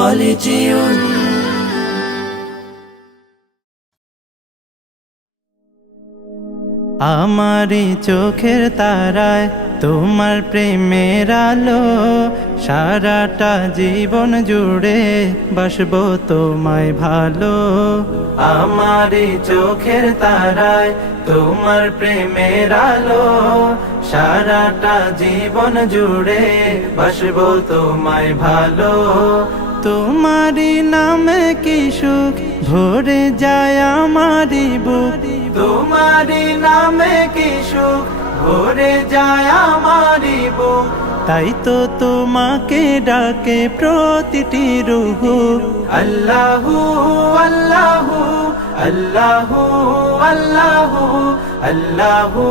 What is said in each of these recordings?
خالدون আমারি চোখের তারায় তোমার প্রেমের আলো, সারাটা জীবন জুড়ে বাসবো তোমায় ভালো। আমারি চোখের তারায় তোমার প্রেমের আলো, সারাটা জীবন জুড়ে বাসবো তোমায় ভালো। তোমারি নামে কি সুখ ভরে যায় আমারি বুক, তোমারি নামে কি সুখ ভরে যায় আমারি বুক। তাই তো তোমাকে ডাকে প্রতিটি রূহ। আল্লাহু আল্লাহু আল্লাহু আল্লাহু আল্লাহু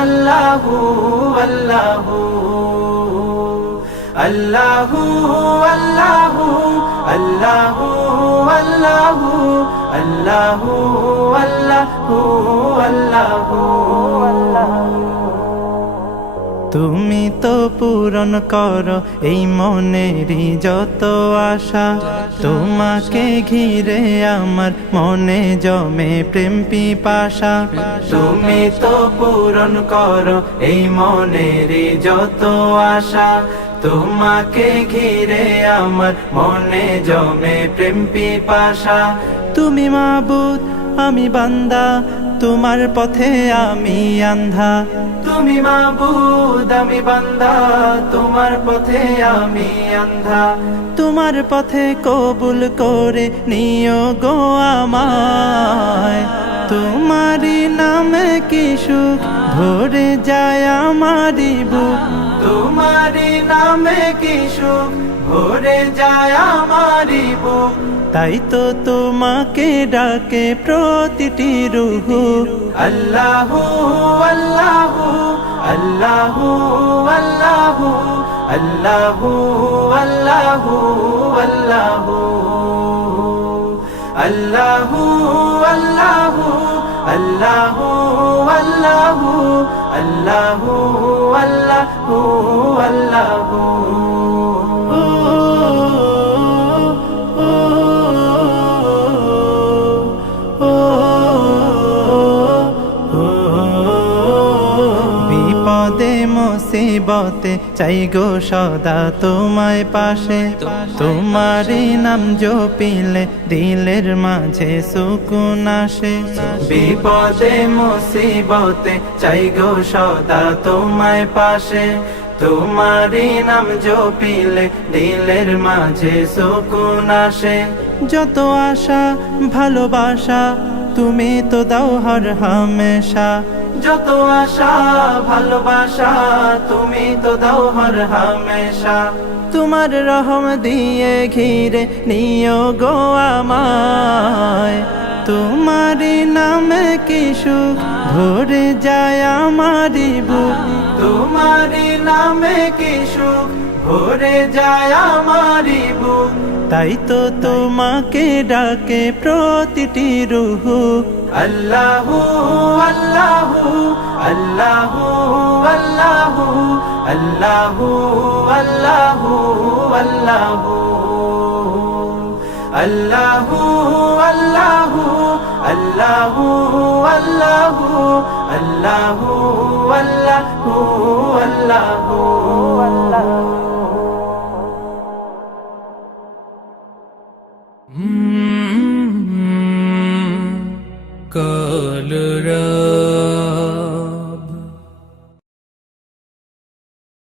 আল্লাহু আল্লাহু আল্লাহু আল্লাহু আল্লাহু আল্লাহু আল্লাহু আল্লাহু আল্লাহু। তুমি তো পূরণ করো এই মনেরই যত আশা, তোমাকে ঘিরে আমার মনে জমে প্রেম পিপাসা। তুমি তো পূরণ করো এই মনেরই যত আশা, তোমাকে ঘিরে আমার মনে জমে প্রেম পিপাসা। তুমি মাবুদ আমি বান্দা, তোমার পথে আমি আন্ধা। তুমি মাবুদ আমি বান্দা, তোমার পথে আমি আন্ধা। তোমার পথে কবুল করে নিও গো আমায়। তোমারি নামে কি সুখ ভরে যায় আমারি বুক, তোমারি নামে কি সুখ ভরে যায় আমারি বুক। তাই তো তোমাকে ডাকে প্রতিটি রূহ। আল্লাহু আল্লাহু আল্লাহু আল্লাহু আল্লাহু আল্লাহু আল্লাহু আল্লাহু আল্লাহু আল্লাহু আল্লাহু আল্লাহু আল্লাহু আল্লাহু। বিপদে মুসিবতে চাই গো সদা তোমায় পাশে, তোমারই নাম জপিলে দিলের মাঝে সুকুন আসে। বিপদে মুসিবতে চাই গো সদা তোমায় পাশে, তোমারই নাম জপিলে দিলের মাঝে সুকুন আসে। যত আশা ভালোবাসা তুমি তো দাও হর হামেশা, যত আশা ভালোবাসা তুমি তো দাও হর হামেশা। তোমার রহম দিয়ে ঘিরে নিও গো আমায়, তোমারি নামে কি সুখ ভরে যায় আমারি বুক। তোমারি নামে কি সুখ ভরে যায় আমারি বুক। তাই তো তোমাকে ডাকে প্রতিটি রূহ। আল্লাহু আল্লাহু আল্লাহু আল্লাহু আল্লাহু আল্লাহু আল্লাহু আল্লাহু আল্লাহু আল্লাহু আল্লাহু আল্লাহু আল্লাহু আল্লাহু আল্লাহু। কলরা